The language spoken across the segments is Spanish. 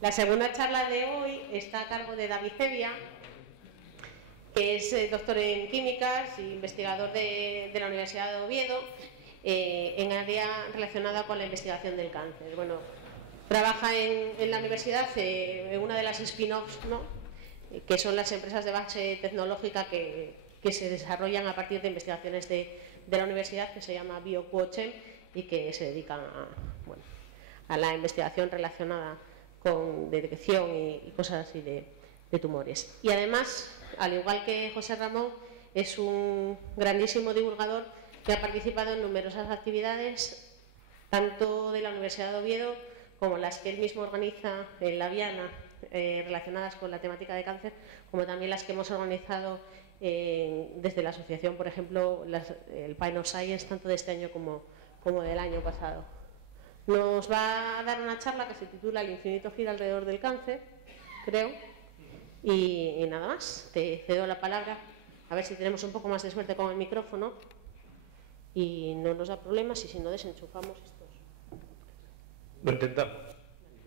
La segunda charla de hoy está a cargo de David Cevia, que es doctor en químicas e investigador de la Universidad de Oviedo en área relacionada con la investigación del cáncer. Bueno, trabaja en la universidad en una de las spin-offs, ¿no?, que son las empresas de base tecnológica que se desarrollan a partir de investigaciones de la universidad, que se llama BioQuochem, y que se dedican a la investigación relacionada con detección y cosas así de tumores. Y además, al igual que José Ramón, es un grandísimo divulgador que ha participado en numerosas actividades, tanto de la Universidad de Oviedo como las que él mismo organiza en La Viana, relacionadas con la temática de cáncer, como también las que hemos organizado desde la asociación, por ejemplo, el Pine of Science, tanto de este año como del año pasado. Nos va a dar una charla que se titula El infinito gira alrededor del cáncer, creo, y nada más. Te cedo la palabra, a ver si tenemos un poco más de suerte con el micrófono y no nos da problemas, y si no, desenchufamos estos. Lo intentamos,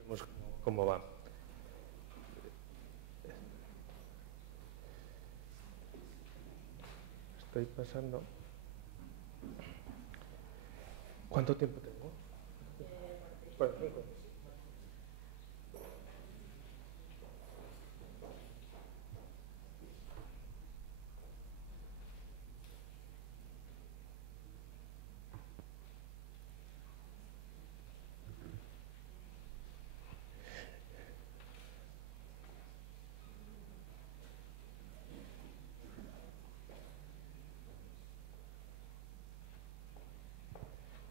vemos cómo va. Estoy pasando. ¿Cuánto tiempo tengo? 45.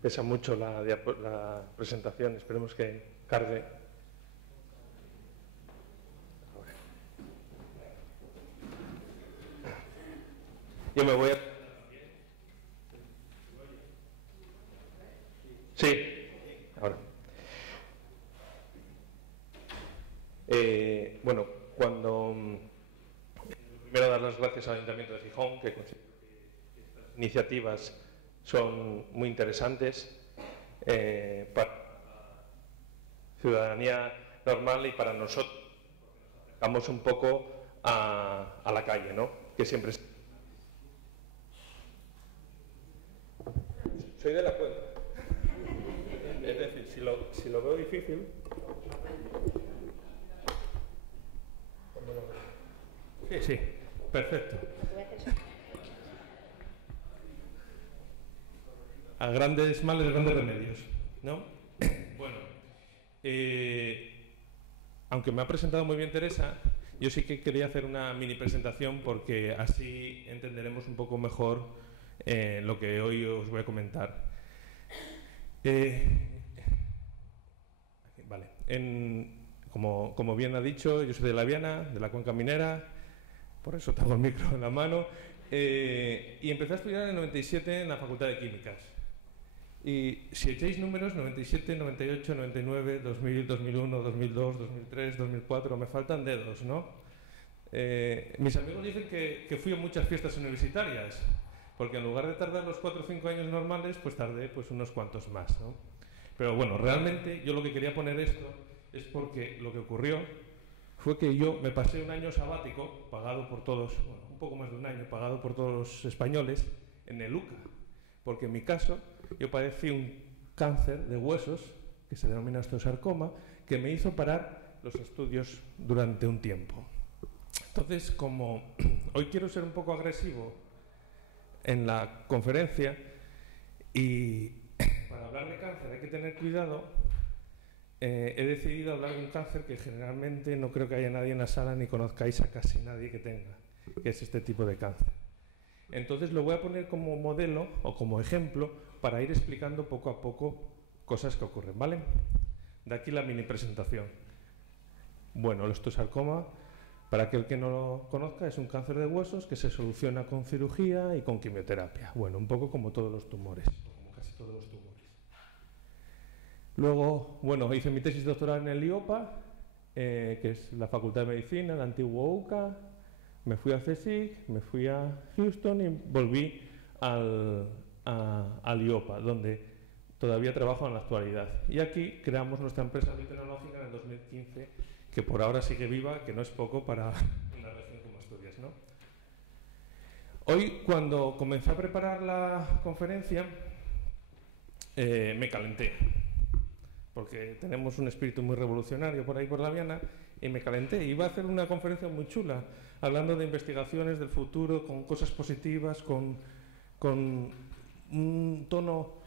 Pesa mucho la presentación, esperemos que cargue. Yo me voy a... Sí, ahora. Bueno, primero dar las gracias al Ayuntamiento de Gijón, que considero que estas iniciativas son muy interesantes para la ciudadanía normal y para nosotros, porque nos acercamos un poco a la calle, ¿no?, que siempre... Soy de la cuenta. Es decir, si lo veo difícil... Sí, perfecto. A grandes males, grandes remedios, ¿no? Bueno, aunque me ha presentado muy bien Teresa, yo sí que quería hacer una mini presentación porque así entenderemos un poco mejor lo que hoy os voy a comentar. Vale, como bien ha dicho, yo soy de La Viana, de la Cuenca Minera, por eso tengo el micro en la mano, y empecé a estudiar en el 97 en la Facultad de Químicas. Y si echáis números, 97, 98, 99, 2000, 2001, 2002, 2003, 2004, me faltan dedos, ¿no? Mis amigos dicen que fui a muchas fiestas universitarias, porque en lugar de tardar los 4 o 5 años normales, pues tardé pues unos cuantos más, ¿no? Pero bueno, realmente yo lo que quería poner esto es porque lo que ocurrió fue que yo me pasé un año sabático, pagado por todos, bueno, un poco más de un año, pagado por todos los españoles, en el UCA. Porque en mi caso, yo padecí un cáncer de huesos, que se denomina osteosarcoma, que me hizo parar los estudios durante un tiempo. Entonces, como hoy quiero ser un poco agresivo en la conferencia, y para hablar de cáncer hay que tener cuidado, he decidido hablar de un cáncer que generalmente no creo que haya nadie en la sala ni conozcáis a casi nadie que tenga, que es este tipo de cáncer. Entonces lo voy a poner como modelo o como ejemplo para ir explicando poco a poco cosas que ocurren, ¿vale? De aquí la mini presentación. Bueno, el osteosarcoma, para aquel que no lo conozca, es un cáncer de huesos que se soluciona con cirugía y con quimioterapia. Bueno, un poco como todos los tumores, como casi todos los tumores. Luego, bueno, hice mi tesis doctoral en el IOPA, que es la Facultad de Medicina, el antiguo UCA. Me fui a CSIC, me fui a Houston y volví al IOPA, donde todavía trabajo en la actualidad. Y aquí creamos nuestra empresa biotecnológica en el 2015, que por ahora sigue viva, que no es poco para una región como Asturias, ¿no? Hoy, cuando comencé a preparar la conferencia, me calenté, porque tenemos un espíritu muy revolucionario por ahí por la Viana, y me calenté. Iba a hacer una conferencia muy chula, hablando de investigaciones del futuro, con cosas positivas, con un tono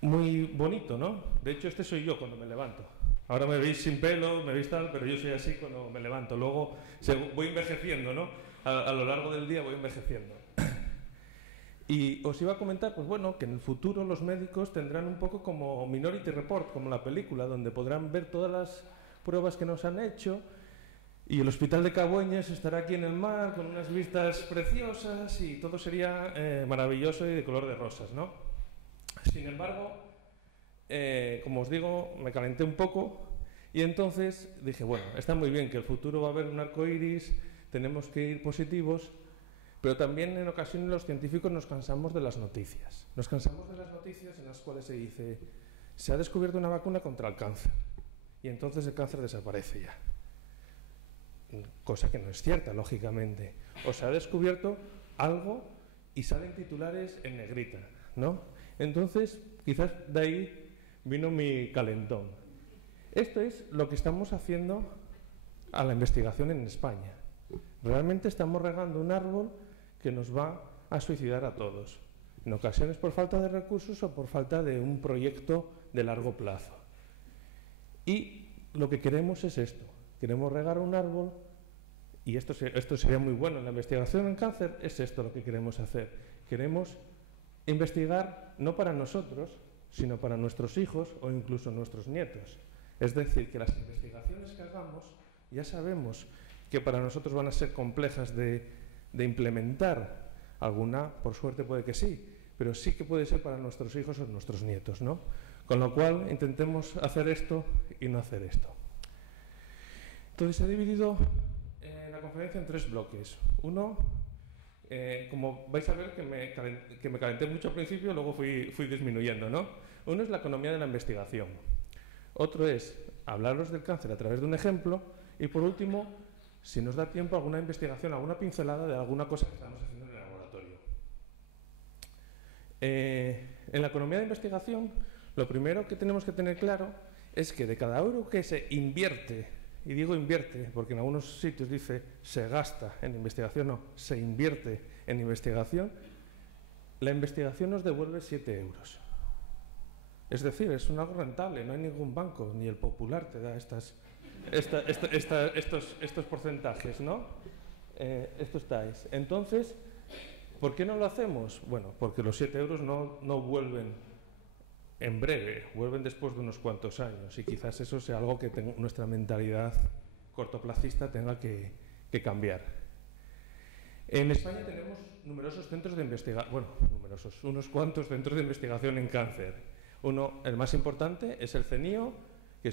muy bonito, ¿no? De hecho, este soy yo cuando me levanto. Ahora me veis sin pelo, me veis tal, pero yo soy así cuando me levanto. Luego voy envejeciendo, ¿no? A lo largo del día voy envejeciendo. Y os iba a comentar, pues bueno, que en el futuro los médicos tendrán un poco como Minority Report, como la película, donde podrán ver todas las pruebas que nos han hecho, y el hospital de Cabueñes estará aquí en el mar con unas vistas preciosas y todo sería maravilloso y de color de rosas, ¿no? Sin embargo, como os digo, me calenté un poco y entonces dije, bueno, está muy bien que el futuro va a haber un arco iris, tenemos que ir positivos, pero también en ocasiones los científicos nos cansamos de las noticias. Nos cansamos de las noticias en las cuales se dice, se ha descubierto una vacuna contra el cáncer y entonces el cáncer desaparece ya. Cosa que no es cierta, lógicamente. O se ha descubierto algo y salen titulares en negrita, ¿no? Entonces, quizás de ahí vino mi calentón. Esto es lo que estamos haciendo a la investigación en España. Realmente estamos regando un árbol que nos va a suicidar a todos. En ocasiones por falta de recursos o por falta de un proyecto de largo plazo. Y lo que queremos es esto. Queremos regar un árbol, y esto sería muy bueno en la investigación en cáncer, es esto lo que queremos hacer. Queremos investigar no para nosotros, sino para nuestros hijos o incluso nuestros nietos. Es decir, que las investigaciones que hagamos ya sabemos que para nosotros van a ser complejas de implementar. Alguna, por suerte, puede que sí, pero sí que puede ser para nuestros hijos o nuestros nietos, ¿no? Con lo cual, intentemos hacer esto y no hacer esto. Entonces, he dividido la conferencia en 3 bloques. Uno, como vais a ver que me calenté mucho al principio, luego fui disminuyendo, ¿no? Uno es la economía de la investigación. Otro es hablaros del cáncer a través de un ejemplo. Y por último, si nos da tiempo, alguna investigación, alguna pincelada de alguna cosa que estamos haciendo en el laboratorio. En la economía de investigación, lo primero que tenemos que tener claro es que de cada euro que se invierte, y digo invierte porque en algunos sitios dice se gasta en investigación, no, se invierte en investigación, la investigación nos devuelve 7 euros. Es decir, es un algo rentable, no hay ningún banco, ni el Popular te da estos porcentajes, ¿no? Esto estáis. Entonces, ¿por qué no lo hacemos? Bueno, porque los 7 euros no vuelven en breve, vuelven después de unos cuantos años, y quizás eso sea algo que nuestra mentalidad cortoplacista tenga que cambiar. En España tenemos numerosos centros de investigación, bueno, unos cuantos centros de investigación en cáncer. Uno, el más importante, es el CENIO, que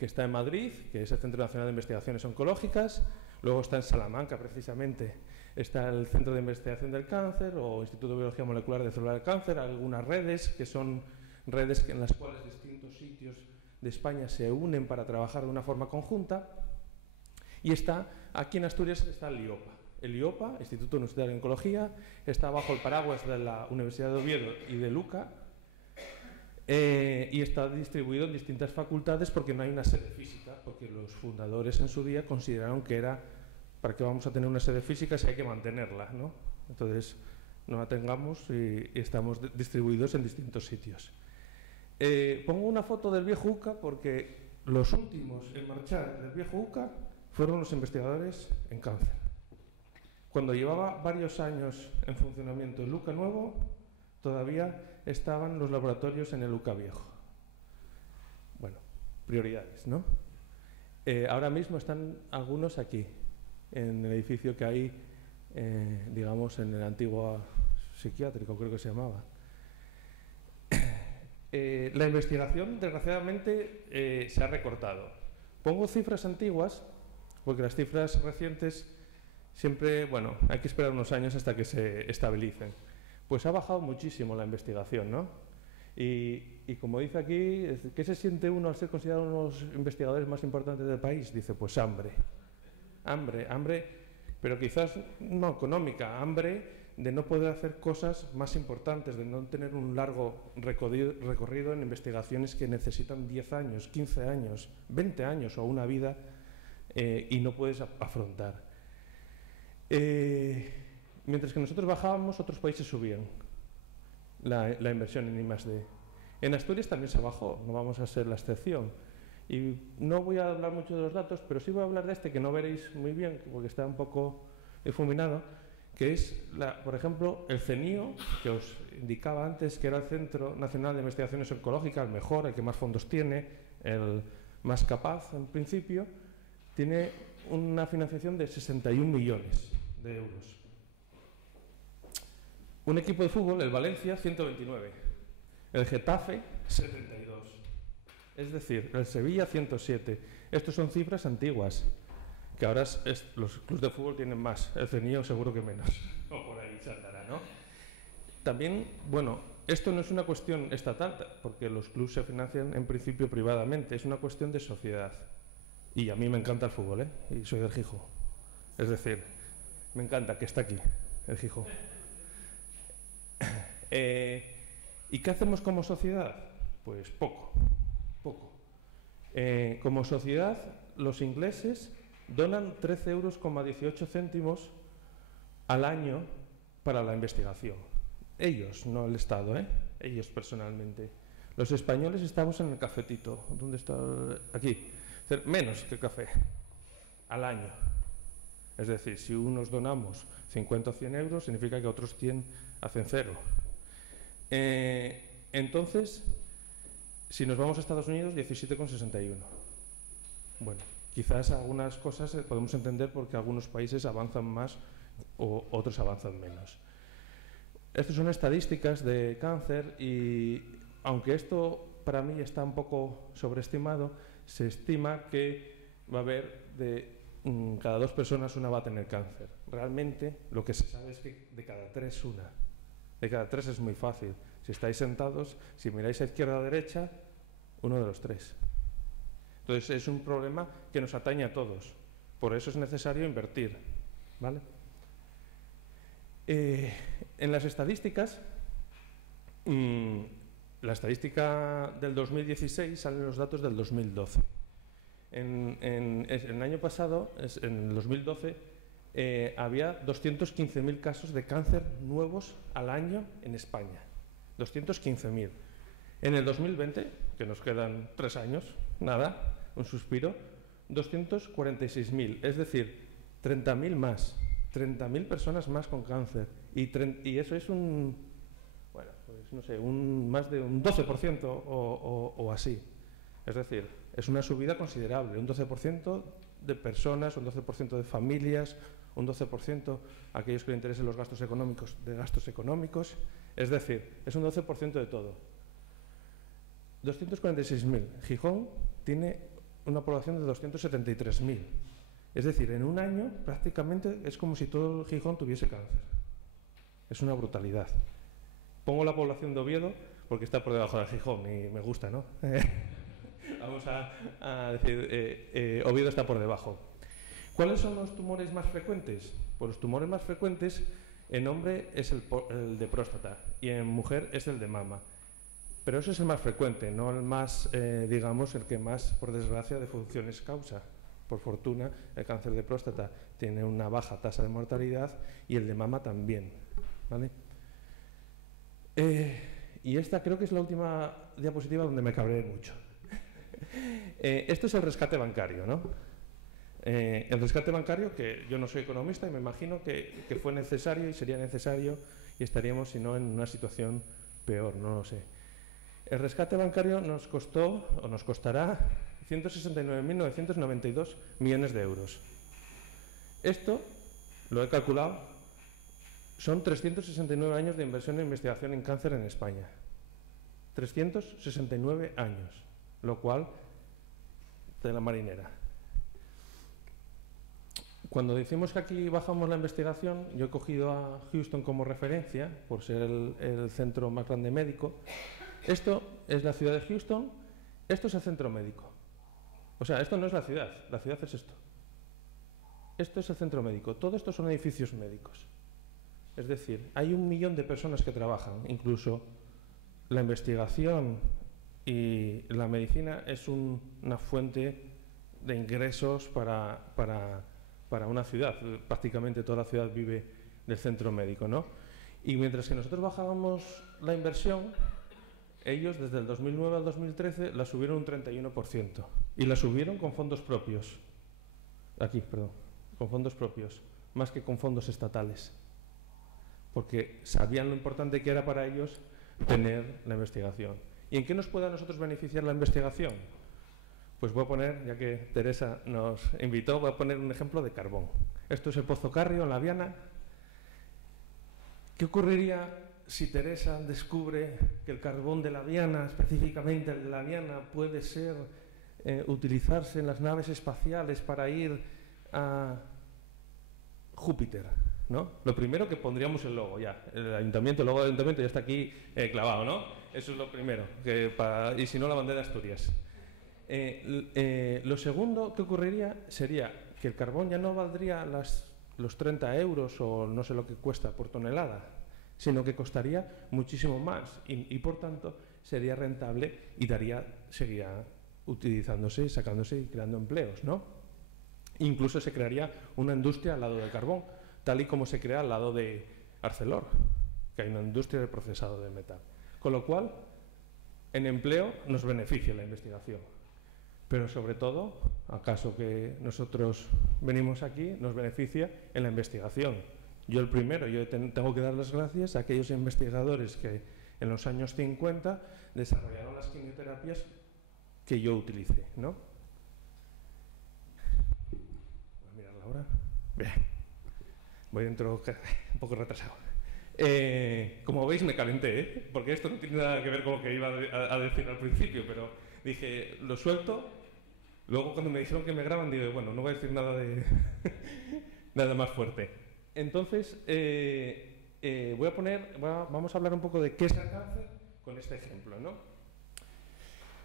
está en Madrid, que es el Centro Nacional de Investigaciones Oncológicas. Luego está en Salamanca, precisamente, está el Centro de Investigación del Cáncer o Instituto de Biología Molecular de Célula del Cáncer, algunas redes que son redes en las cuales distintos sitios de España se unen para trabajar de una forma conjunta. Y aquí en Asturias está el IOPA. El IOPA, Instituto Universitario de Oncología, está bajo el paraguas de la Universidad de Oviedo y de Luca, y está distribuido en distintas facultades porque no hay una sede física, porque los fundadores en su día consideraron que era, ¿para qué vamos a tener una sede física si hay que mantenerla, ¿no? Entonces, no la tengamos y estamos distribuidos en distintos sitios. Pongo una foto del viejo UCA porque los últimos en marchar del viejo UCA fueron los investigadores en cáncer. Cuando llevaba varios años en funcionamiento el UCA nuevo, todavía estaban los laboratorios en el UCA viejo. Bueno, prioridades, ¿no? Ahora mismo están algunos aquí, en el edificio que hay, digamos, en el antiguo psiquiátrico, creo que se llamaba. La investigación, desgraciadamente, se ha recortado. Pongo cifras antiguas, porque las cifras recientes siempre, bueno, hay que esperar unos años hasta que se estabilicen. Pues ha bajado muchísimo la investigación, ¿no? Y como dice aquí, ¿qué se siente uno al ser considerado uno de los investigadores más importantes del país? Dice, pues hambre. Hambre, pero quizás no económica, hambre de no poder hacer cosas más importantes, de no tener un largo recorrido en investigaciones que necesitan 10 años, 15 años, 20 años o una vida y no puedes afrontar. Mientras que nosotros bajábamos, otros países subían la inversión en I+D. En Asturias también se bajó, no vamos a ser la excepción. Y no voy a hablar mucho de los datos, pero sí voy a hablar de este que no veréis muy bien, porque está un poco difuminado, que es, por ejemplo, el CENIO, que os indicaba antes, que era el Centro Nacional de Investigaciones Oncológicas, el mejor, el que más fondos tiene, el más capaz, en principio, tiene una financiación de 61 millones de euros. Un equipo de fútbol, el Valencia, 129. El Getafe, 72. Es decir, el Sevilla, 107. Estos son cifras antiguas, que ahora los clubes de fútbol tienen más. El CENIO seguro que menos. O por ahí se andará, ¿no? También, bueno, esto no es una cuestión estatal, porque los clubes se financian en principio privadamente. Es una cuestión de sociedad. Y a mí me encanta el fútbol, ¿eh? Y soy del Gijón. Es decir, me encanta que está aquí, el Gijón. ¿Y qué hacemos como sociedad? Pues poco. Como sociedad, los ingleses donan 13,18 € al año para la investigación. Ellos, no el Estado, ellos personalmente. Los españoles estamos en el cafetito. ¿Dónde está? Aquí. Menos que café al año. Es decir, si unos donamos 50 o 100 euros, significa que otros 100 hacen cero. Entonces, si nos vamos a Estados Unidos, 17,61. Bueno, quizás algunas cosas podemos entender porque algunos países avanzan más o otros avanzan menos. Estas son estadísticas de cáncer y, aunque esto para mí está un poco sobreestimado, se estima que va a haber cada 2 personas una va a tener cáncer. Realmente lo que se sabe es que de cada 3 una. De cada 3 es muy fácil. Si estáis sentados, si miráis a izquierda o a derecha, uno de los 3. Entonces es un problema que nos atañe a todos. Por eso es necesario invertir, ¿vale? En las estadísticas, la estadística del 2016 salen los datos del 2012. En el año pasado, en el 2012, había 215.000 casos de cáncer nuevos al año en España. 215.000. En el 2020, que nos quedan 3 años, nada, un suspiro, 246.000. Es decir, 30.000 más. 30.000 personas más con cáncer. Y eso es bueno, pues no sé, más de un 12% o así. Es decir, es una subida considerable. Un 12% de personas, un 12% de familias, un 12% aquellos que les interesen los gastos económicos, Es decir, es un 12% de todo. 246.000. Gijón tiene una población de 273.000. Es decir, en un año prácticamente es como si todo Gijón tuviese cáncer. Es una brutalidad. Pongo la población de Oviedo porque está por debajo de Gijón y me gusta, ¿no? Vamos a decir, Oviedo está por debajo. ¿Cuáles son los tumores más frecuentes? Pues los tumores más frecuentes en hombre es el de próstata y en mujer es el de mama. Pero eso es el más frecuente, no el más, digamos, el que más, por desgracia, de funciones causa. Por fortuna, el cáncer de próstata tiene una baja tasa de mortalidad y el de mama también, ¿vale? Y esta creo que es la última diapositiva donde me cabré mucho. Esto es el rescate bancario, ¿no? El rescate bancario, que yo no soy economista y me imagino que fue necesario y sería necesario y estaríamos, si no, en una situación peor, no lo sé. El rescate bancario nos costó, o nos costará, 169.992 millones de euros. Esto, lo he calculado, son 369 años de inversión en investigación en cáncer en España. 369 años, lo cual, de la marinera. Cuando decimos que aquí bajamos la investigación, yo he cogido a Houston como referencia, por ser el centro más grande médico, Esto es la ciudad de Houston, esto es el centro médico. O sea, esto no es la ciudad es esto. Esto es el centro médico, todo esto son edificios médicos. Es decir, hay 1 millón de personas que trabajan, incluso la investigación y la medicina es una fuente de ingresos para una ciudad. Prácticamente toda la ciudad vive del centro médico, ¿no? Y mientras que nosotros bajábamos la inversión, ellos desde el 2009 al 2013 la subieron un 31%. Y la subieron con fondos propios. Con fondos propios, más que con fondos estatales. Porque sabían lo importante que era para ellos tener la investigación. ¿Y en qué nos puede a nosotros beneficiar la investigación? Pues voy a poner, ya que Teresa nos invitó, voy a poner un ejemplo de carbón. Esto es el Pozo Carrio, en La Viana. ¿Qué ocurriría si Teresa descubre que el carbón de La Viana, específicamente el de La Viana, puede ser utilizarse en las naves espaciales para ir a Júpiter, ¿no? Lo primero que pondríamos el logo ya, el logo del ayuntamiento ya está aquí clavado, ¿no? Eso es lo primero, y si no la bandera de Asturias. Lo segundo que ocurriría sería que el carbón ya no valdría los 30 euros o no sé lo que cuesta por tonelada, sino que costaría muchísimo más y por tanto sería rentable y seguiría utilizándose, sacándose y creando empleos, ¿no? Incluso se crearía una industria al lado del carbón, tal y como se crea al lado de Arcelor, que hay una industria de procesado de metal. Con lo cual, en empleo nos beneficia la investigación. Pero sobre todo, acaso que nosotros venimos aquí, nos beneficia en la investigación. Yo el primero, tengo que dar las gracias a aquellos investigadores que en los años 50 desarrollaron las quimioterapias que yo utilicé, ¿no? Voy a mirar la hora. Bien. Voy dentro un poco retrasado. Como veis me calenté, porque esto no tiene nada que ver con lo que iba a decir al principio, pero dije, lo suelto. Luego cuando me dijeron que me graban, digo, bueno, no voy a decir nada nada más fuerte. Entonces, vamos a hablar un poco de qué es el cáncer con este ejemplo, ¿no?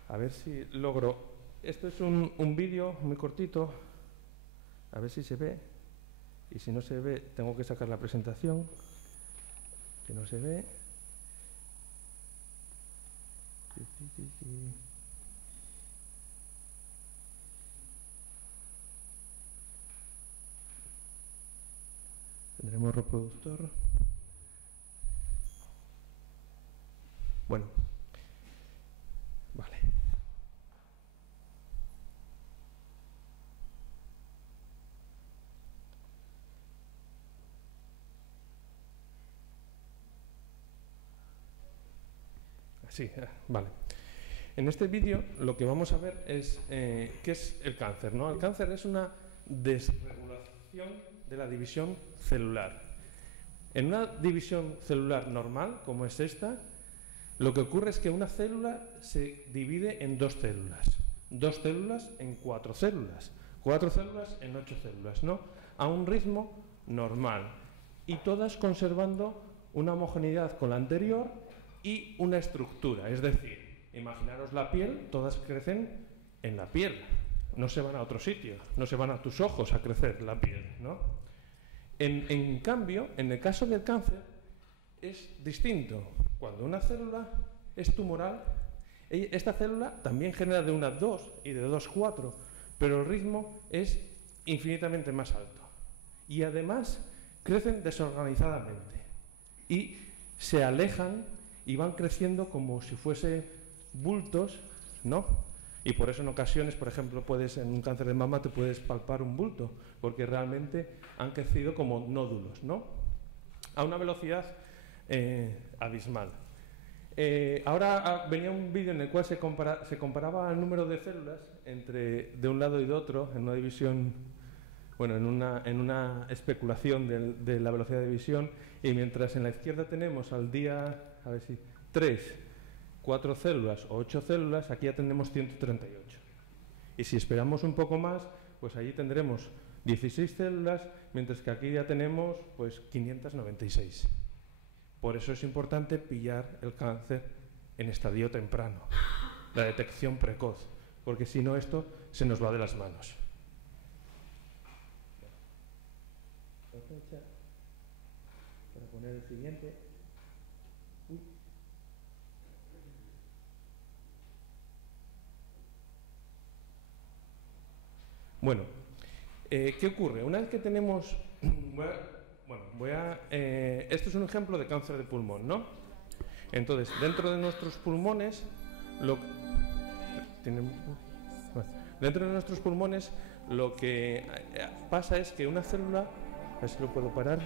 A ver si logro. Esto es un vídeo muy cortito. A ver si se ve. Y si no se ve, tengo que sacar la presentación. Que no se ve. Tendremos reproductor. Bueno. Vale. Sí, vale. En este vídeo lo que vamos a ver es qué es el cáncer, ¿no? El cáncer es una desregulación de la división celular. En una división celular normal, como es esta, lo que ocurre es que una célula se divide en 2 células. 2 células en 4 células. 4 células en 8 células, ¿no? A un ritmo normal. Y todas conservando una homogeneidad con la anterior y una estructura. Es decir, imaginaros la piel, todas crecen en la piel. No se van a otro sitio, no se van a tus ojos a crecer la piel, ¿no? En cambio, en el caso del cáncer, es distinto. Cuando una célula es tumoral, esta célula también genera de una 2 y de 2 4, pero el ritmo es infinitamente más alto. Y además crecen desorganizadamente y se alejan y van creciendo como si fuesen bultos, ¿no? Y por eso en ocasiones, por ejemplo, en un cáncer de mama te puedes palpar un bulto, porque realmente han crecido como nódulos, ¿no? A una velocidad abismal. Ahora venía un vídeo en el cual se comparaba el número de células de un lado y de otro, en una división, bueno, en una especulación de la velocidad de división, y mientras en la izquierda tenemos al día, a ver si, 3, 4 células o 8 células, aquí ya tendremos 138. Y si esperamos un poco más, pues allí tendremos 16 células, mientras que aquí ya tenemos pues 596. Por eso es importante pillar el cáncer en estadio temprano, la detección precoz, porque si no esto se nos va de las manos. Para poner el siguiente. Bueno, ¿qué ocurre? Una vez que tenemos... esto es un ejemplo de cáncer de pulmón, ¿no? Entonces, dentro de nuestros pulmones, lo que pasa es que una célula... A ver si lo puedo parar.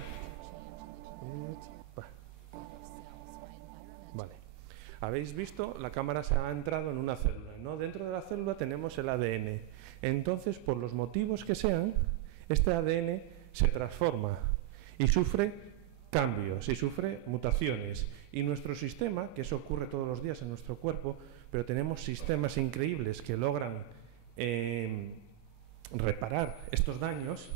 Vale. Habéis visto, la cámara se ha entrado en una célula, ¿no? Dentro de la célula tenemos el ADN. Entonces, por los motivos que sean, este ADN se transforma y sufre cambios y sufre mutaciones. Y nuestro sistema, que eso ocurre todos los días en nuestro cuerpo, pero tenemos sistemas increíbles que logran reparar estos daños,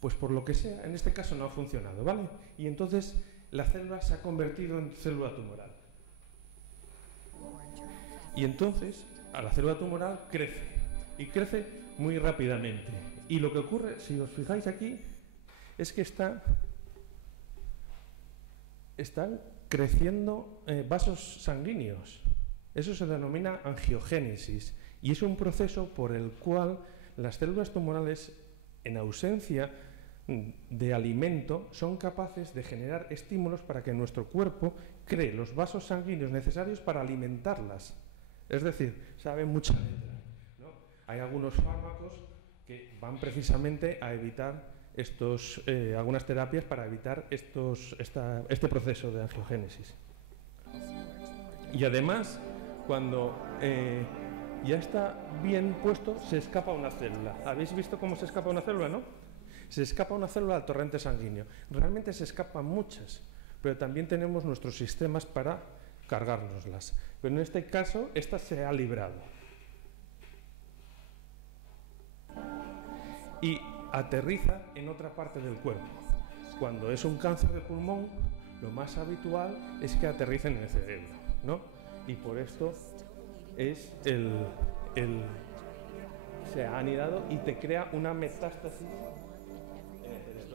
pues por lo que sea, en este caso no ha funcionado, ¿vale? Y entonces la célula se ha convertido en célula tumoral. Y entonces a la célula tumoral crece, y crece muy rápidamente. Y lo que ocurre, si os fijáis aquí, es que están creciendo vasos sanguíneos. Eso se denomina angiogénesis, y es un proceso por el cual las células tumorales, en ausencia de alimento, son capaces de generar estímulos para que nuestro cuerpo cree los vasos sanguíneos necesarios para alimentarlas. Es decir, sabe mucha letra, ¿no? Hay algunos fármacos que van precisamente a evitar algunas terapias para evitar este proceso de angiogénesis. Y además, cuando ya está bien puesto, se escapa una célula. ¿Habéis visto cómo se escapa una célula, no? Se escapa una célula al torrente sanguíneo. Realmente se escapan muchas, pero también tenemos nuestros sistemas para cargárnoslas. Pero en este caso, esta se ha librado. Y aterriza en otra parte del cuerpo. Cuando es un cáncer de pulmón, lo más habitual es que aterricen en el cerebro, ¿no? Y por esto es se ha anidado y te crea una metástasis.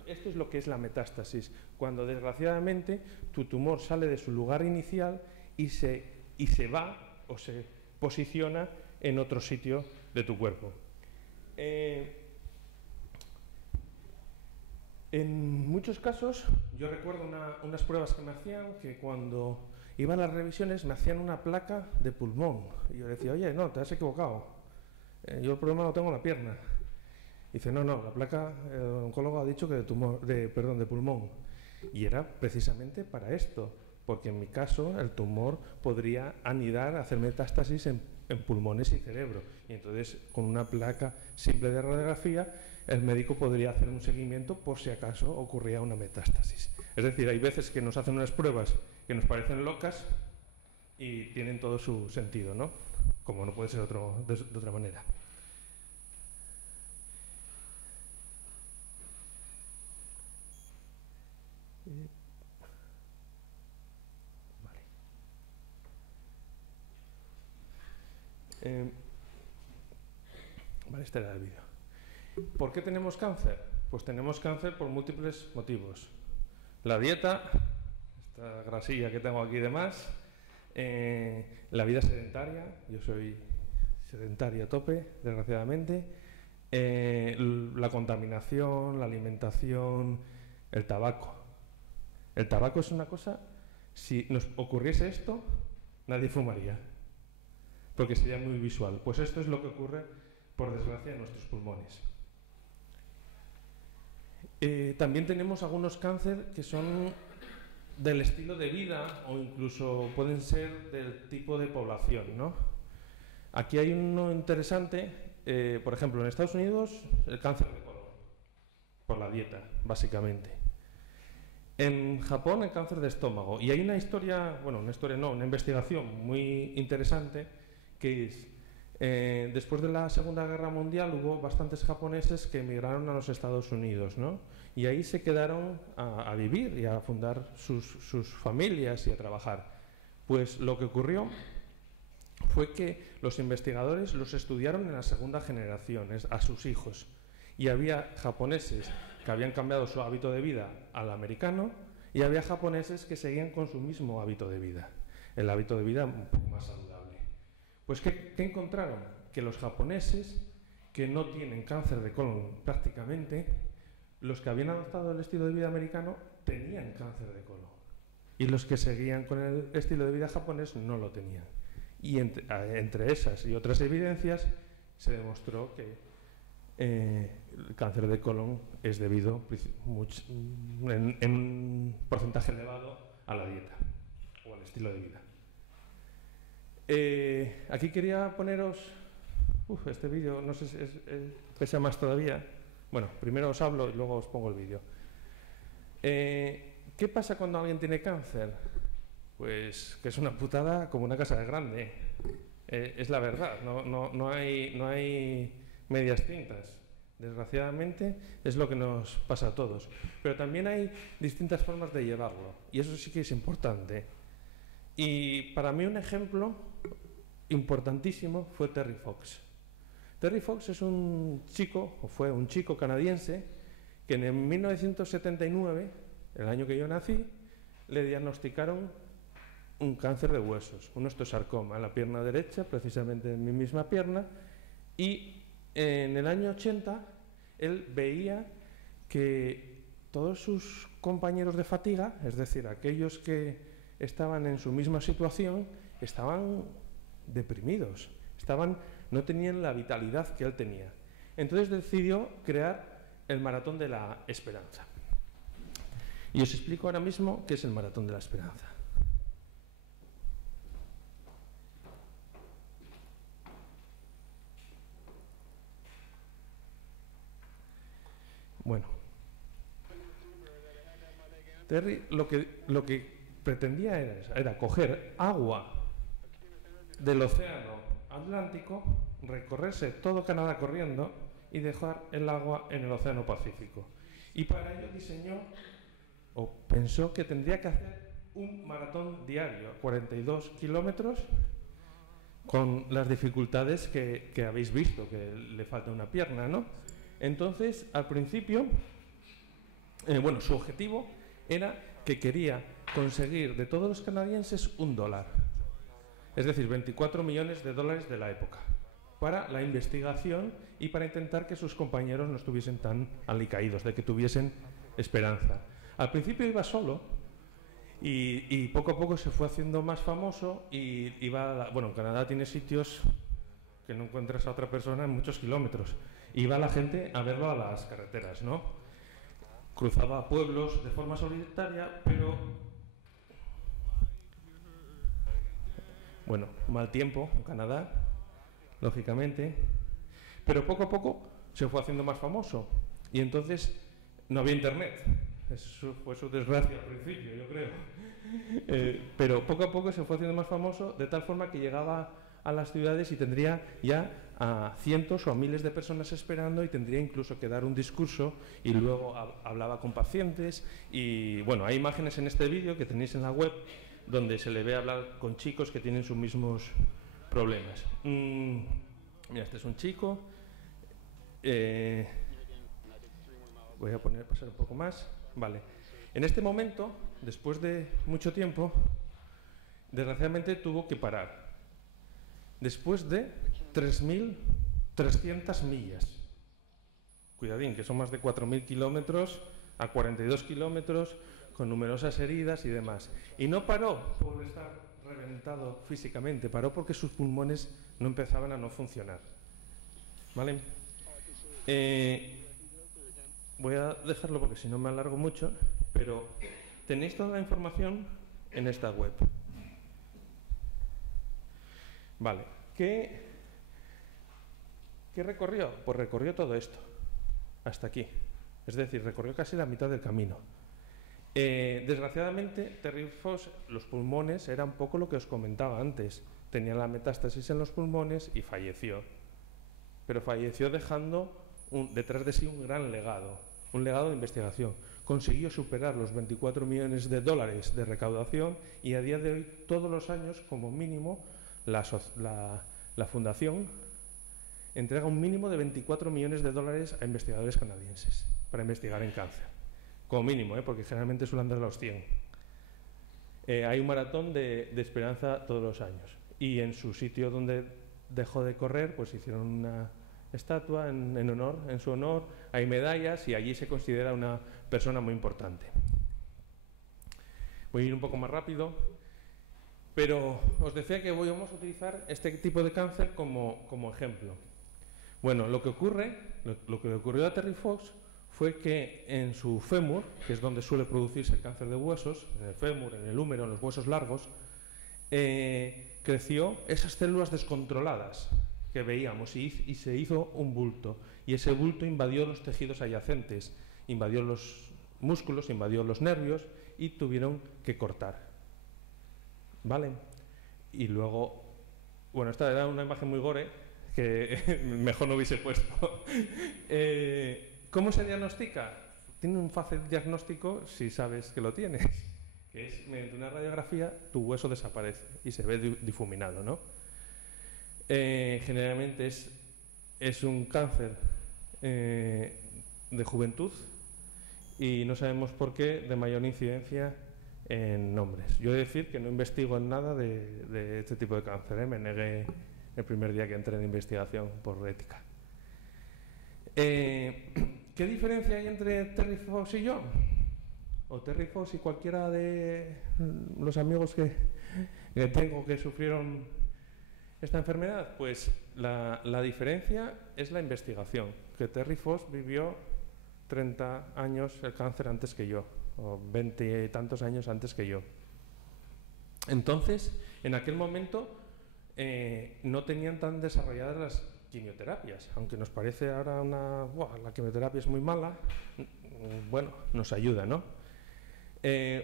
Esto es lo que es la metástasis, cuando desgraciadamente tu tumor sale de su lugar inicial y se va o se posiciona en otro sitio de tu cuerpo. En muchos casos, yo recuerdo unas pruebas que me hacían, que cuando iban a las revisiones me hacían una placa de pulmón. Y yo decía, oye, no, te has equivocado. Yo el problema lo tengo en la pierna. Y dice, no, la placa, el oncólogo ha dicho que de pulmón. Y era precisamente para esto, porque en mi caso el tumor podría anidar, hacer metástasis en pulmones y cerebro. Y entonces, con una placa simple de radiografía, el médico podría hacer un seguimiento por si acaso ocurría una metástasis. Es decir, hay veces que nos hacen unas pruebas que nos parecen locas y tienen todo su sentido, ¿no? Como no puede ser de otra manera. Vale, este era el vídeo. ¿Por qué tenemos cáncer? Pues tenemos cáncer por múltiples motivos. La dieta, esta grasilla que tengo aquí de más, la vida sedentaria, yo soy sedentario a tope, desgraciadamente, la contaminación, la alimentación, el tabaco. El tabaco es una cosa, si nos ocurriese esto, nadie fumaría, porque sería muy visual. Pues esto es lo que ocurre, por desgracia, en nuestros pulmones. También tenemos algunos cánceres que son del estilo de vida o incluso pueden ser del tipo de población, ¿no? Aquí hay uno interesante, por ejemplo, en Estados Unidos, el cáncer de colon, por la dieta, básicamente. En Japón, el cáncer de estómago. Y hay una una investigación muy interesante que es, después de la Segunda Guerra Mundial hubo bastantes japoneses que emigraron a los Estados Unidos, ¿no? Y ahí se quedaron a vivir y a fundar sus familias y a trabajar. Pues lo que ocurrió fue que los investigadores los estudiaron en la segunda generación, a sus hijos. Y había japoneses que habían cambiado su hábito de vida al americano y había japoneses que seguían con su mismo hábito de vida, el hábito de vida un poco más saludable. Pues ¿qué encontraron? Que los japoneses que no tienen cáncer de colon prácticamente, los que habían adoptado el estilo de vida americano tenían cáncer de colon. Y los que seguían con el estilo de vida japonés no lo tenían. Y entre esas y otras evidencias se demostró que el cáncer de colon es debido en un porcentaje elevado a la dieta o al estilo de vida. Aquí quería poneros este vídeo, no sé si pesa más todavía. Bueno, primero os hablo y luego os pongo el vídeo. ¿Qué pasa cuando alguien tiene cáncer? Pues que es una putada como una casa de grande. Es la verdad, no hay medias tintas. Desgraciadamente es lo que nos pasa a todos. Pero también hay distintas formas de llevarlo y eso sí que es importante. Y para mí un ejemplo importantísimo fue Terry Fox. Terry Fox es un chico, o fue un chico canadiense, que en 1979, el año que yo nací, le diagnosticaron un cáncer de huesos, un osteosarcoma en la pierna derecha, precisamente en mi misma pierna, y en el año 80 él veía que todos sus compañeros de fatiga, es decir, aquellos que estaban en su misma situación, estaban deprimidos, no tenían la vitalidad que él tenía. Entonces decidió crear el Maratón de la Esperanza. Y os explico ahora mismo qué es el Maratón de la Esperanza. Bueno, Terry lo que pretendía era coger agua del océano Atlántico, recorrerse todo Canadá corriendo y dejar el agua en el océano Pacífico. Y para ello diseñó o pensó que tendría que hacer un maratón diario, 42 kilómetros, con las dificultades que habéis visto, que le falta una pierna, ¿no? Entonces, al principio, su objetivo era que quería conseguir de todos los canadienses $1, es decir, 24 millones de dólares de la época, para la investigación y para intentar que sus compañeros no estuviesen tan alicaídos, de que tuviesen esperanza. Al principio iba solo y poco a poco se fue haciendo más famoso y Canadá tiene sitios que no encuentras a otra persona en muchos kilómetros. Iba la gente a verlo a las carreteras, ¿no? Cruzaba pueblos de forma solitaria, pero mal tiempo en Canadá, lógicamente, pero poco a poco se fue haciendo más famoso y entonces no había internet. Eso fue su desgracia al principio, yo creo. Pero poco a poco se fue haciendo más famoso de tal forma que llegaba a las ciudades y tendría ya a cientos o a miles de personas esperando y tendría incluso que dar un discurso y luego hablaba con pacientes y hay imágenes en este vídeo que tenéis en la web donde se le ve hablar con chicos que tienen sus mismos problemas. Mira, este es un chico. Voy a pasar un poco más. Vale. En este momento, después de mucho tiempo, desgraciadamente tuvo que parar. Después de 3.300 millas. Cuidadín, que son más de 4.000 kilómetros a 42 kilómetros, con numerosas heridas y demás. Y no paró por estar reventado físicamente, paró porque sus pulmones no empezaban a no funcionar. ¿Vale? Voy a dejarlo porque si no me alargo mucho, pero tenéis toda la información en esta web. Vale, ¿qué recorrió? Pues recorrió todo esto, hasta aquí. Es decir, recorrió casi la mitad del camino. Desgraciadamente, Terry Fox, los pulmones, era un poco lo que os comentaba antes. Tenía la metástasis en los pulmones y falleció. Pero falleció dejando detrás de sí un gran legado. un legado de investigación. Consiguió superar los 24 millones de dólares de recaudación y a día de hoy, todos los años, como mínimo, la fundación entrega un mínimo de 24 millones de dólares a investigadores canadienses para investigar en cáncer. Como mínimo, porque generalmente suelen dar los 100. Hay un maratón de esperanza todos los años. Y en su sitio donde dejó de correr, pues hicieron una estatua en su honor, hay medallas y allí se considera una persona muy importante. Voy a ir un poco más rápido, pero os decía que vamos a utilizar este tipo de cáncer como ejemplo. Bueno, lo que le ocurrió a Terry Fox fue que en su fémur, que es donde suele producirse el cáncer de huesos, en el fémur, en el húmero, en los huesos largos, creció esas células descontroladas que veíamos y se hizo un bulto. Y ese bulto invadió los tejidos adyacentes, invadió los músculos, invadió los nervios y tuvieron que cortar. ¿Vale? Y luego, bueno, esta era una imagen muy gore que mejor no hubiese puesto. ¿Cómo se diagnostica? Tiene un fácil diagnóstico si sabes que lo tienes, que es mediante una radiografía tu hueso desaparece y se ve difuminado, ¿no? Generalmente es un cáncer de juventud y no sabemos por qué de mayor incidencia en hombres. Yo he de decir que no investigo en nada de este tipo de cáncer, me negué el primer día que entré en investigación por ética. ¿Qué diferencia hay entre Terry Fox y yo? O Terry Fox y cualquiera de los amigos que tengo que sufrieron esta enfermedad. Pues la diferencia es la investigación, que Terry Fox vivió 30 años el cáncer antes que yo, o 20 y tantos años antes que yo. Entonces, en aquel momento no tenían tan desarrolladas las quimioterapias, aunque nos parece ahora la quimioterapia es muy mala, bueno, nos ayuda, ¿no?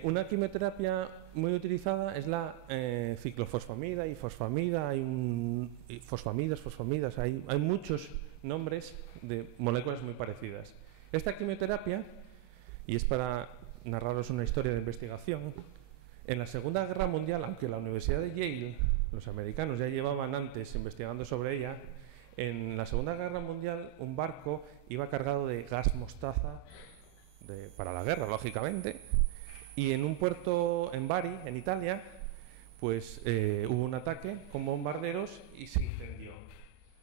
Una quimioterapia muy utilizada es la ciclofosfamida y fosfamida, fosfamidas, hay muchos nombres de moléculas muy parecidas. Esta quimioterapia, y es para narraros una historia de investigación, en la Segunda Guerra Mundial, aunque la Universidad de Yale, los americanos ya llevaban antes investigando sobre ella, en la Segunda Guerra Mundial un barco iba cargado de gas mostaza para la guerra, lógicamente, y en un puerto en Bari, en Italia, pues hubo un ataque con bombarderos y se incendió.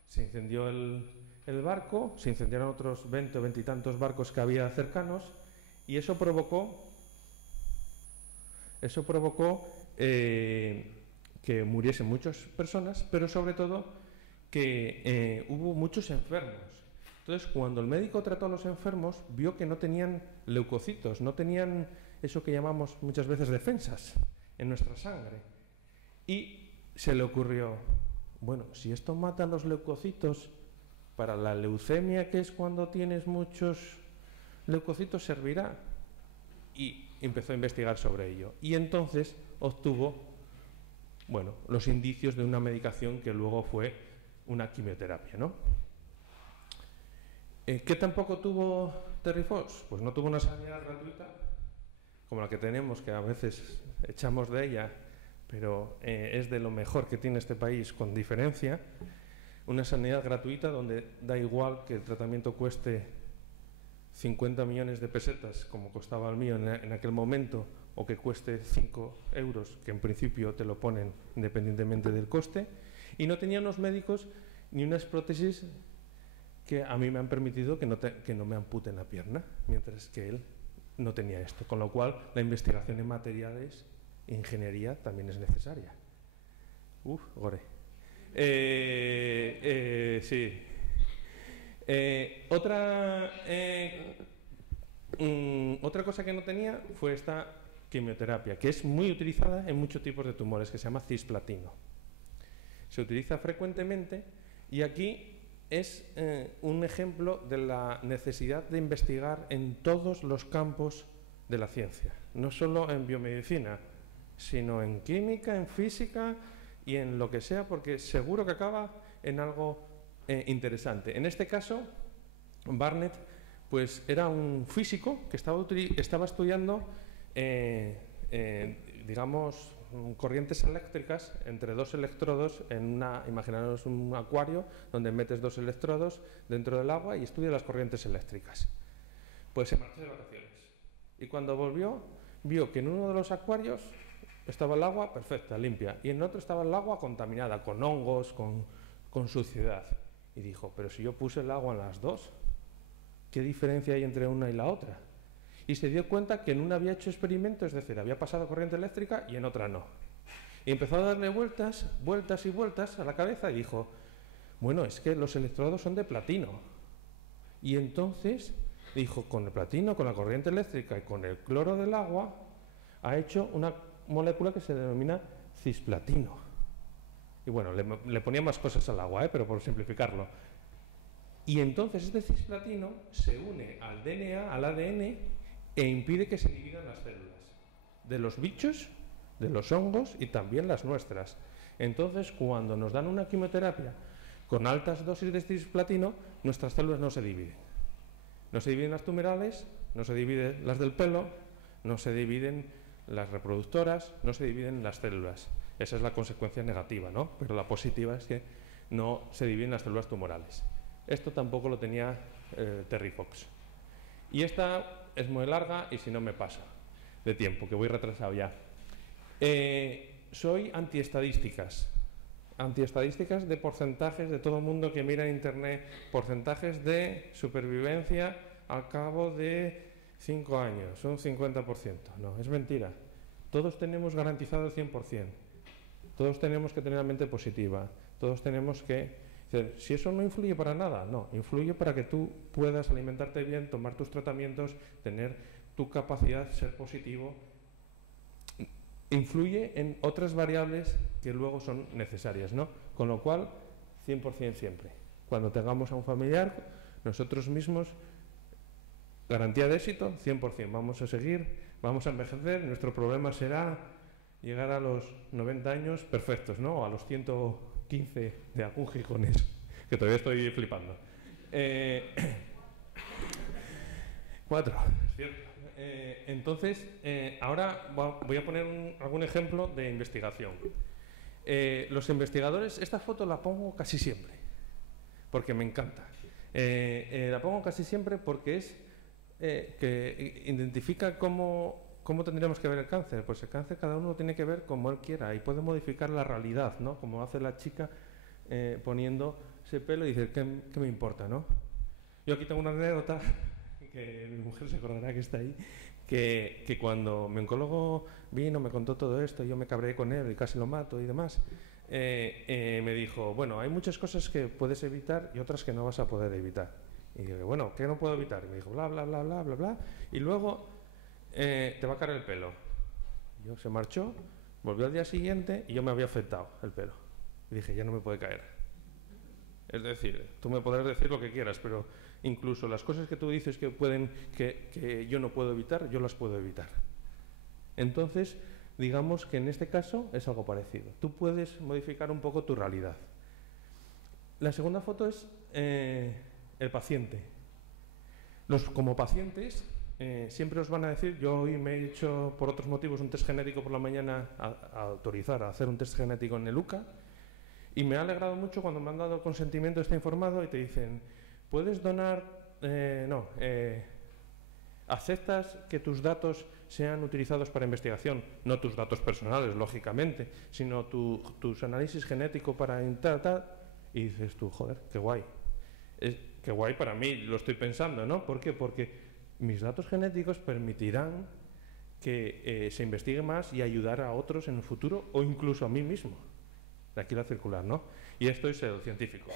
Se incendió el barco, se incendiaron otros 20 o 20 y tantos barcos que había cercanos y eso provocó que muriesen muchas personas, pero sobre todo que hubo muchos enfermos. Entonces, cuando el médico trató a los enfermos, vio que no tenían leucocitos, no tenían eso que llamamos muchas veces defensas en nuestra sangre. Y se le ocurrió, bueno, si esto mata los leucocitos, para la leucemia, que es cuando tienes muchos leucocitos, servirá. Y empezó a investigar sobre ello. Y entonces obtuvo, bueno, los indicios de una medicación que luego fue una quimioterapia, ¿no? ¿Qué tampoco tuvo Terry Fox? Pues no tuvo una sanidad gratuita, como la que tenemos, que a veces echamos de ella, pero es de lo mejor que tiene este país, con diferencia. Una sanidad gratuita donde da igual que el tratamiento cueste 50 millones de pesetas, como costaba el mío en aquel momento, o que cueste 5 euros, que en principio te lo ponen independientemente del coste, y no tenía unos médicos ni unas prótesis que a mí me han permitido que no me amputen la pierna, mientras que él no tenía esto. Con lo cual, la investigación en materiales e ingeniería también es necesaria. Gore. Sí. Otra cosa que no tenía fue esta quimioterapia, que es muy utilizada en muchos tipos de tumores, que se llama cisplatino. Se utiliza frecuentemente y aquí es un ejemplo de la necesidad de investigar en todos los campos de la ciencia, no solo en biomedicina, sino en química, en física y en lo que sea, porque seguro que acaba en algo interesante. En este caso, Barnett Pues era un físico que estaba estudiando, digamos, corrientes eléctricas entre dos electrodos imaginaros un acuario donde metes dos electrodos dentro del agua y estudia las corrientes eléctricas. Pues se marchó de vacaciones y cuando volvió vio que en uno de los acuarios estaba el agua perfecta, limpia, y en otro estaba el agua contaminada, con hongos, con suciedad. Y dijo, pero si yo puse el agua en las dos, ¿qué diferencia hay entre una y la otra? Y se dio cuenta que en una había hecho experimento, es decir, había pasado corriente eléctrica y en otra no. Y empezó a darle vueltas, vueltas y vueltas a la cabeza y dijo, bueno, es que los electrodos son de platino. Y entonces dijo, con el platino, con la corriente eléctrica y con el cloro del agua, ha hecho una molécula que se denomina cisplatino. Y bueno, le ponía más cosas al agua, pero por simplificarlo. Y entonces este cisplatino se une al DNA, al ADN, e impide que se dividan las células de los bichos, de los hongos y también las nuestras. Entonces, cuando nos dan una quimioterapia con altas dosis de cisplatino, nuestras células no se dividen. No se dividen las tumorales, no se dividen las del pelo, no se dividen las reproductoras, no se dividen las células. Esa es la consecuencia negativa, ¿no? Pero la positiva es que no se dividen las células tumorales. Esto tampoco lo tenía Terry Fox. Y esta es muy larga y si no me pasa de tiempo, que voy retrasado ya. Soy antiestadísticas. Antiestadísticas de porcentajes de todo el mundo que mira en internet, porcentajes de supervivencia al cabo de 5 años, un 50%. No, es mentira. Todos tenemos garantizado el 100%. Todos tenemos que tener la mente positiva. Todos tenemos que... Si eso no influye para nada, no. Influye para que tú puedas alimentarte bien, tomar tus tratamientos, tener tu capacidad de ser positivo. Influye en otras variables que luego son necesarias, ¿no? Con lo cual, 100% siempre. Cuando tengamos a un familiar, nosotros mismos, garantía de éxito, 100%. Vamos a seguir, vamos a envejecer, nuestro problema será llegar a los 90 años perfectos, ¿no? O a los 115 de agujicones, que todavía estoy flipando. 4, ¿cierto? Entonces, ahora voy a poner algún ejemplo de investigación. Los investigadores, esta foto la pongo casi siempre, porque me encanta. La pongo casi siempre porque es que identifica cómo tendríamos que ver el cáncer. Pues el cáncer cada uno lo tiene que ver como él quiera y puede modificar la realidad, ¿no? Como hace la chica poniendo ese pelo y dice, ¿qué me importa, no? Yo aquí tengo una anécdota que mi mujer se acordará que está ahí, que cuando mi oncólogo vino, me contó todo esto, yo me cabreé con él y casi lo mato y demás, me dijo, bueno, hay muchas cosas que puedes evitar y otras que no vas a poder evitar. Y dije, bueno, ¿qué no puedo evitar? Y me dijo, bla, bla, bla, bla, bla, bla, y luego te va a caer el pelo. Yo se marchó, volvió al día siguiente y yo me había afectado el pelo. Y dije, ya no me puede caer. Es decir, tú me podrás decir lo que quieras, pero incluso las cosas que tú dices que yo no puedo evitar, yo las puedo evitar. Entonces, digamos que en este caso es algo parecido. Tú puedes modificar un poco tu realidad. La segunda foto es el paciente. Como pacientes, siempre os van a decir, yo hoy me he hecho por otros motivos un test genético por la mañana, a autorizar a hacer un test genético en el UCA, y me ha alegrado mucho cuando me han dado consentimiento, está informado y te dicen, ¿puedes donar? ¿Aceptas que tus datos sean utilizados para investigación? No tus datos personales, lógicamente, sino tus análisis genéticos para tal. Y dices tú, joder, qué guay. Qué guay para mí, lo estoy pensando, ¿no? ¿Por qué? Porque mis datos genéticos permitirán que se investigue más y ayudar a otros en el futuro o incluso a mí mismo. De aquí la circular, ¿no? Y esto es el científico.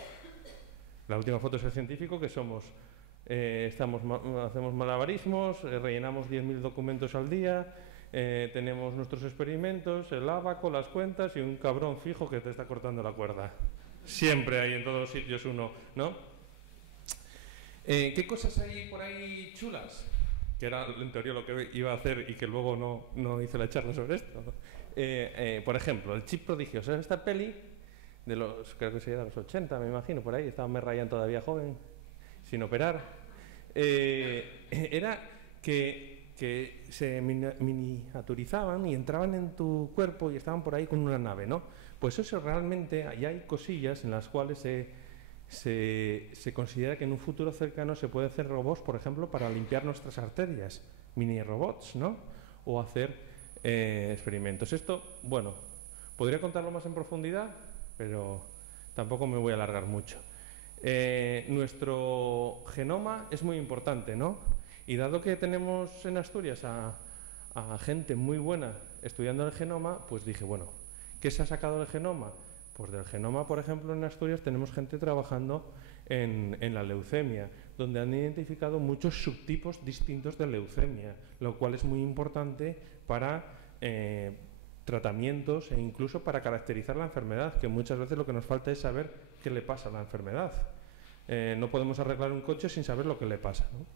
La última foto es el científico, que somos, hacemos malabarismos, rellenamos 10.000 documentos al día, tenemos nuestros experimentos, el ábaco, las cuentas y un cabrón fijo que te está cortando la cuerda. Siempre hay en todos los sitios uno, ¿no? ¿Qué cosas hay por ahí chulas? Que era en teoría lo que iba a hacer y que luego no hice la charla sobre esto. Por ejemplo, el chip prodigioso. Esta peli de creo que sería de los 80, me imagino, por ahí. Estaba Meg Ryan todavía joven, sin operar. era que se miniaturizaban y entraban en tu cuerpo y estaban por ahí con una nave, ¿no? Pues eso realmente, ahí hay cosillas en las cuales se considera que en un futuro cercano se puede hacer robots, por ejemplo, para limpiar nuestras arterias, mini robots, ¿no? O hacer experimentos. Esto, bueno, podría contarlo más en profundidad, pero tampoco me voy a alargar mucho. Nuestro genoma es muy importante, ¿no? Y dado que tenemos en Asturias a gente muy buena estudiando el genoma, pues dije, bueno, ¿qué se ha sacado del genoma? Pues del genoma, por ejemplo, en Asturias tenemos gente trabajando en la leucemia, donde han identificado muchos subtipos distintos de leucemia, lo cual es muy importante para tratamientos e incluso para caracterizar la enfermedad, que muchas veces lo que nos falta es saber qué le pasa a la enfermedad. No podemos arreglar un coche sin saber lo que le pasa, ¿no?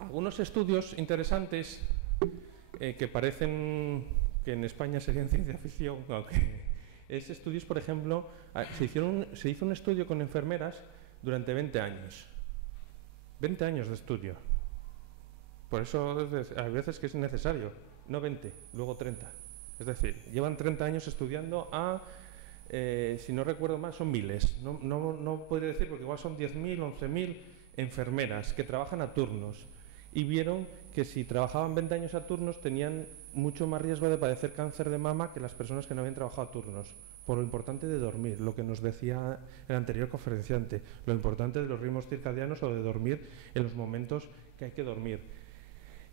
Algunos estudios interesantes que parecen que en España serían ciencia ficción, aunque es estudios, por ejemplo, se hizo un estudio con enfermeras durante 20 años. 20 años de estudio. Por eso hay veces que es necesario, no 20, luego 30. Es decir, llevan 30 años estudiando si no recuerdo mal, son miles. No puedo decir porque igual son 10.000, 11.000 enfermeras que trabajan a turnos. Y vieron que si trabajaban 20 años a turnos tenían mucho más riesgo de padecer cáncer de mama que las personas que no habían trabajado a turnos, por lo importante de dormir, lo que nos decía el anterior conferenciante, lo importante de los ritmos circadianos o de dormir en los momentos que hay que dormir.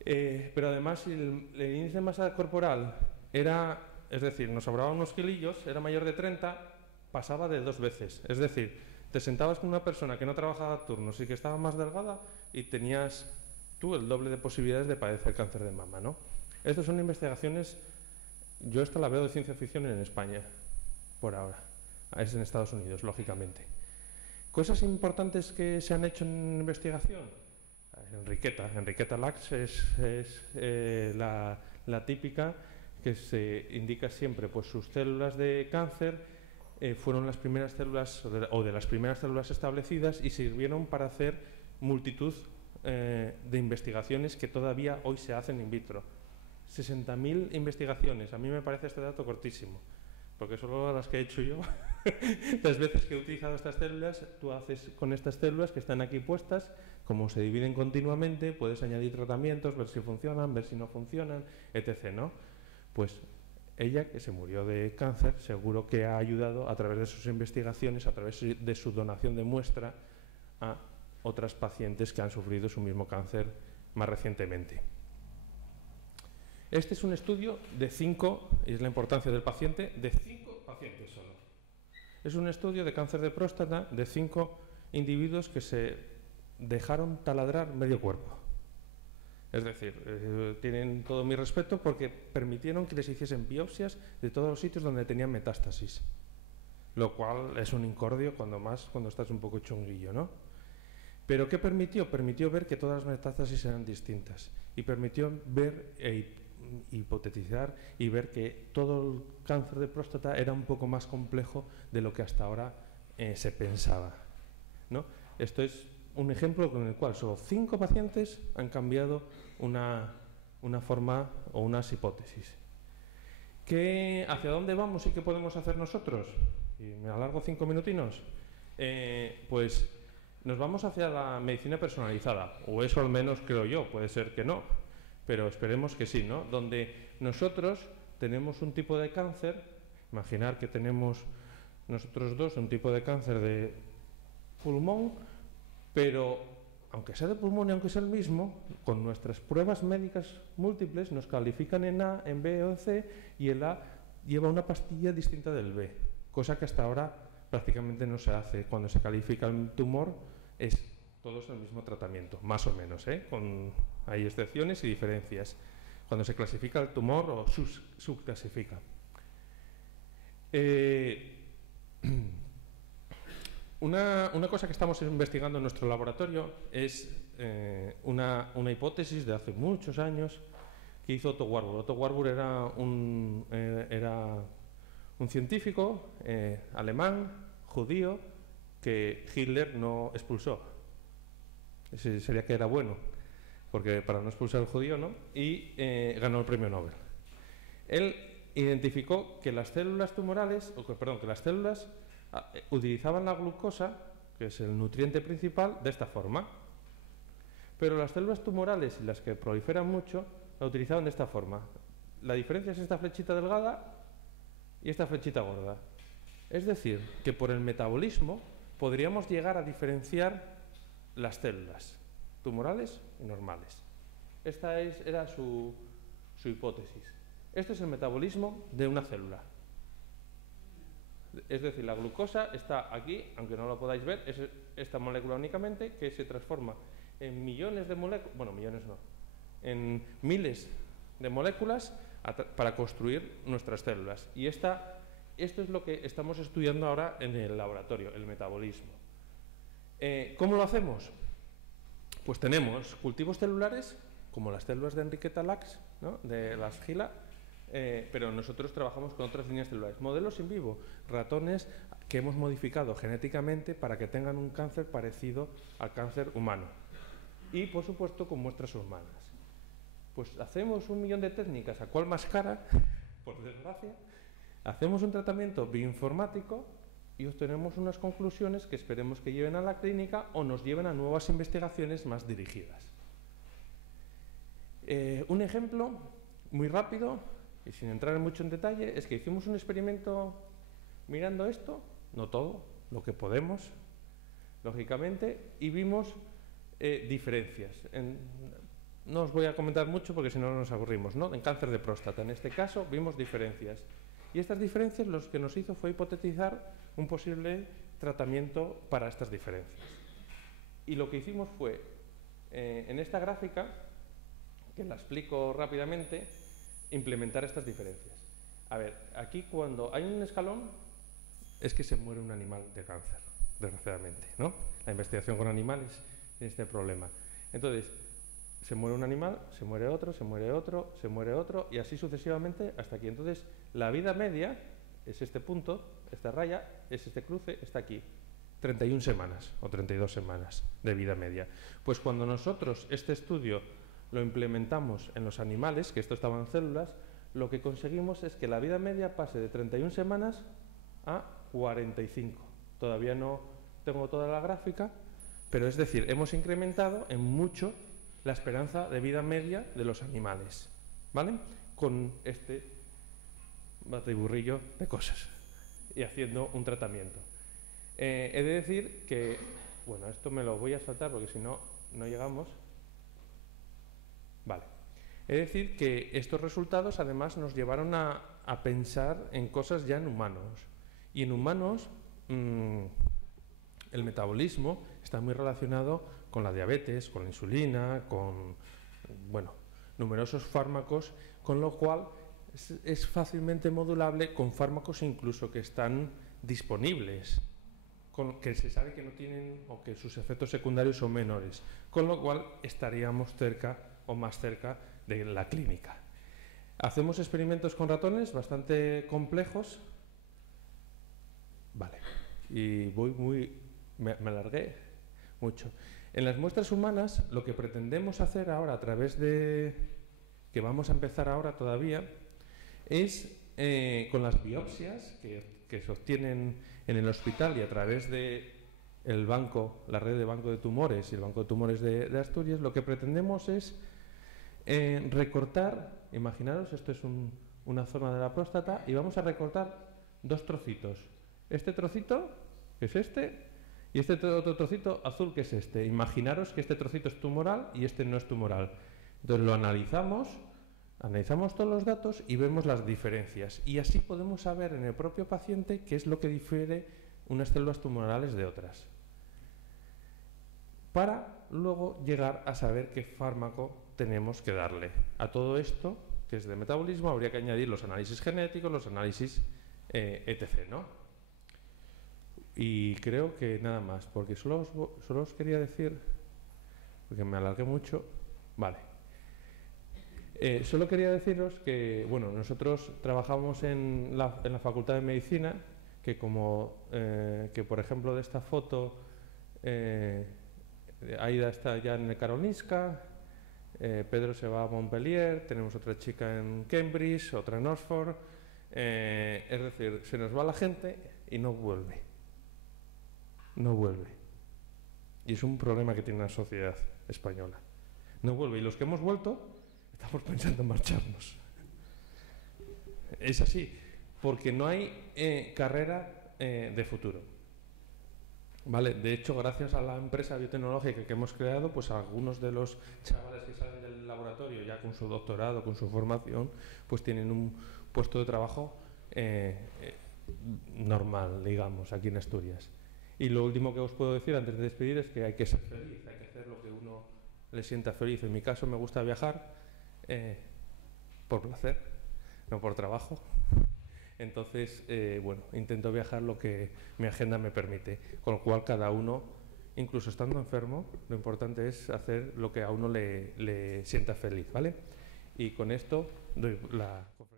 Pero además el índice de masa corporal era, es decir, nos sobraban unos kilillos, era mayor de 30, pasaba de 2 veces, es decir, te sentabas con una persona que no trabajaba a turnos y que estaba más delgada y tenías tú el doble de posibilidades de padecer cáncer de mama, ¿no? Estas son investigaciones, yo esta la veo de ciencia ficción en España, por ahora. Es en Estados Unidos, lógicamente. Cosas importantes que se han hecho en investigación. Enriqueta Lacks es la típica que se indica siempre, pues sus células de cáncer fueron las primeras células o de las primeras células establecidas y sirvieron para hacer multitud de investigaciones que todavía hoy se hacen in vitro. 60.000 investigaciones, a mí me parece este dato cortísimo, porque solo las que he hecho yo, las veces que he utilizado estas células, tú haces con estas células que están aquí puestas, como se dividen continuamente, puedes añadir tratamientos, ver si funcionan, ver si no funcionan, etc., ¿no? Pues ella, que se murió de cáncer, seguro que ha ayudado a través de sus investigaciones, a través de su donación de muestra, a otras pacientes que han sufrido su mismo cáncer más recientemente. Este es un estudio de 5, y es la importancia del paciente, de 5 pacientes solo. Es un estudio de cáncer de próstata de 5 individuos que se dejaron taladrar medio cuerpo. Es decir, tienen todo mi respeto porque permitieron que les hiciesen biopsias de todos los sitios donde tenían metástasis, lo cual es un incordio cuando estás un poco chunguillo, ¿no? Pero ¿qué permitió? Permitió ver que todas las metástasis eran distintas y permitió ver hipotetizar y ver que todo el cáncer de próstata era un poco más complejo de lo que hasta ahora se pensaba, ¿no? Esto es un ejemplo con el cual solo 5 pacientes han cambiado una forma o unas hipótesis. ¿Hacia dónde vamos y qué podemos hacer nosotros? Y me alargo 5 minutinos. Pues nos vamos hacia la medicina personalizada, o eso al menos creo yo, puede ser que no, pero esperemos que sí, ¿no? Donde nosotros tenemos un tipo de cáncer, imaginar que tenemos nosotros dos un tipo de cáncer de pulmón, pero aunque sea de pulmón y aunque sea el mismo, con nuestras pruebas médicas múltiples nos califican en A, en B o en C, y el A lleva una pastilla distinta del B, cosa que hasta ahora prácticamente no se hace. Cuando se califica el tumor todos el mismo tratamiento, más o menos, hay excepciones y diferencias. Cuando se clasifica el tumor o subclasifica. Una cosa que estamos investigando en nuestro laboratorio es una hipótesis de hace muchos años que hizo Otto Warburg. Otto Warburg era un científico alemán, judío, que Hitler no expulsó. Ese sería que era bueno, porque para no expulsar al judío, ¿no? Y ganó el premio Nobel. Él identificó que las células tumorales, que las células utilizaban la glucosa, que es el nutriente principal, de esta forma. Pero las células tumorales y las que proliferan mucho la utilizaban de esta forma. La diferencia es esta flechita delgada y esta flechita gorda. Es decir, que por el metabolismo podríamos llegar a diferenciar las células tumorales y normales. Esta era su hipótesis. Este es el metabolismo de una célula. Es decir, la glucosa está aquí, aunque no lo podáis ver, es esta molécula únicamente que se transforma en millones de moléculas, bueno, millones no, en miles de moléculas para construir nuestras células. Y esto es lo que estamos estudiando ahora en el laboratorio, el metabolismo. ¿Cómo lo hacemos? Pues tenemos cultivos celulares, como las células de Enriqueta Lacks, ¿no?, de la asgila, pero nosotros trabajamos con otras líneas celulares. Modelos in vivo, ratones que hemos modificado genéticamente para que tengan un cáncer parecido al cáncer humano. Y, por supuesto, con muestras humanas. Pues hacemos 1 millón de técnicas, a cuál más cara, por desgracia, hacemos un tratamiento bioinformático y obtenemos unas conclusiones que esperemos que lleven a la clínica o nos lleven a nuevas investigaciones más dirigidas. Un ejemplo muy rápido y sin entrar mucho en detalle es que hicimos un experimento mirando esto, no todo, lo que podemos, lógicamente, y vimos diferencias. No os voy a comentar mucho porque si no nos aburrimos, ¿no? En cáncer de próstata, en este caso, vimos diferencias. Y estas diferencias lo que nos hizo fue hipotetizar un posible tratamiento para estas diferencias. Y lo que hicimos fue, en esta gráfica, que la explico rápidamente, implementar estas diferencias. A ver, aquí cuando hay un escalón es que se muere un animal de cáncer, desgraciadamente, ¿no? La investigación con animales tiene este problema. Entonces, se muere un animal, se muere otro, se muere otro, se muere otro, y así sucesivamente hasta aquí. Entonces, la vida media es este punto, esta raya, es este cruce, está aquí. 31 semanas o 32 semanas de vida media. Pues cuando nosotros este estudio lo implementamos en los animales, que esto estaba en células, lo que conseguimos es que la vida media pase de 31 semanas a 45. Todavía no tengo toda la gráfica, pero es decir, hemos incrementado en mucho la esperanza de vida media de los animales, ¿vale? Con este batiburrillo de cosas y haciendo un tratamiento. He de decir que, bueno, esto me lo voy a saltar porque si no, no llegamos. Vale. He de decir que estos resultados además nos llevaron a pensar en cosas ya en humanos. Y en humanos el metabolismo está muy relacionado con la diabetes, con la insulina, con, bueno, numerosos fármacos, con lo cual es fácilmente modulable con fármacos incluso que están disponibles, que se sabe que no tienen o que sus efectos secundarios son menores, con lo cual estaríamos cerca o más cerca de la clínica. Hacemos experimentos con ratones bastante complejos. Vale, y me alargué mucho. En las muestras humanas, lo que pretendemos hacer ahora, a través de, que vamos a empezar ahora todavía, es con las biopsias que se obtienen en el hospital y a través de el banco, la red de banco de tumores y el banco de tumores de Asturias, lo que pretendemos es recortar, imaginaros, esto es una zona de la próstata, y vamos a recortar 2 trocitos. Este trocito, que es este, y este otro trocito azul, que es este. Imaginaros que este trocito es tumoral y este no es tumoral. Entonces lo analizamos todos los datos y vemos las diferencias. Y así podemos saber en el propio paciente qué es lo que difiere unas células tumorales de otras, para luego llegar a saber qué fármaco tenemos que darle. A todo esto, que es de metabolismo, habría que añadir los análisis genéticos, los análisis etc., ¿no? Y creo que nada más, porque solo os quería decir, porque me alargué mucho, vale. Solo quería deciros que, bueno, nosotros trabajamos en la Facultad de Medicina, que como, que por ejemplo de esta foto Aida está ya en el Karolinska, Pedro se va a Montpellier, tenemos otra chica en Cambridge, otra en Oxford. Es decir, se nos va la gente y no vuelve. No vuelve. Y es un problema que tiene la sociedad española. No vuelve. Y los que hemos vuelto, estamos pensando en marcharnos. Es así, porque no hay carrera de futuro. ¿Vale? De hecho, gracias a la empresa biotecnológica que hemos creado, pues algunos de los chavales que salen del laboratorio ya con su doctorado, con su formación, pues tienen un puesto de trabajo normal, digamos, aquí en Asturias. Y lo último que os puedo decir antes de despedir es que hay que ser feliz, hay que hacer lo que uno le sienta feliz. En mi caso me gusta viajar por placer, no por trabajo. Entonces, bueno, intento viajar lo que mi agenda me permite, con lo cual cada uno, incluso estando enfermo, lo importante es hacer lo que a uno le sienta feliz, ¿vale? Y con esto doy la conferencia.